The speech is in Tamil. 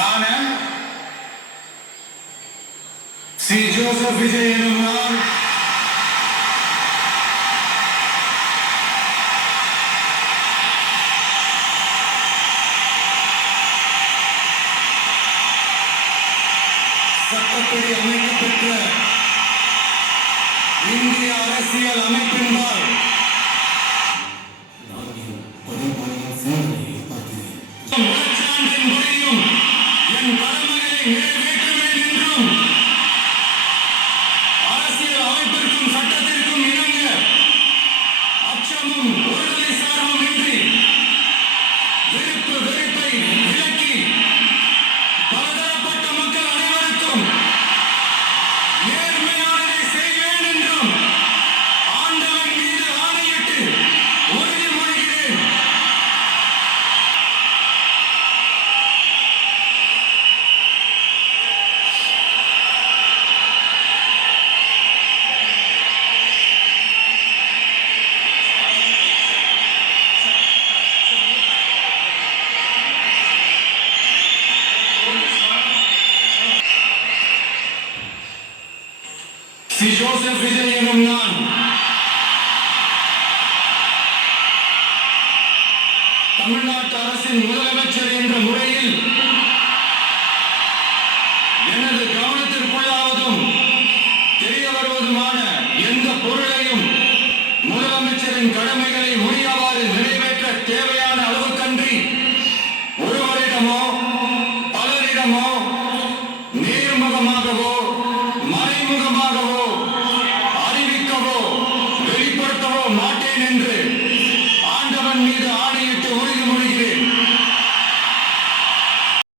நான் சி ஜோசப் விஜய் எனும் நான் சட்டப்படி அமைக்கப்பட்ட இந்திய அரசியல் அமைப்பின்பால் என் கடமையை நிறைவேற்றுவேன் என்றும் அரசியல் அமைப்பிற்கும் சட்டத்திற்கும் இணங்க அச்சமும் ஒருதலை சார்பும் இன்றி வெறுப்பை விலக்கி பலதரப்பட்ட மக்கள் அனைவருக்கும் நேர்மையானதை செய்வேன் என்றும் ஆண்டவன் மீது ஆணையிட்டு உறுதிமொழிகிறேன். சி ஜோசப் விஜய் எனும் நான் தமிழ்நாட்டு அரசின் முதலமைச்சர் என்ற முறையில் எனது கவனத்திற்குள்ளாவதும் தெரிய வருவதுமான எந்த பொருளையும் முதலமைச்சரின் கடமைகளை உரியவாறு நிறைவேற்ற தேவையான அளவுக்கன்றி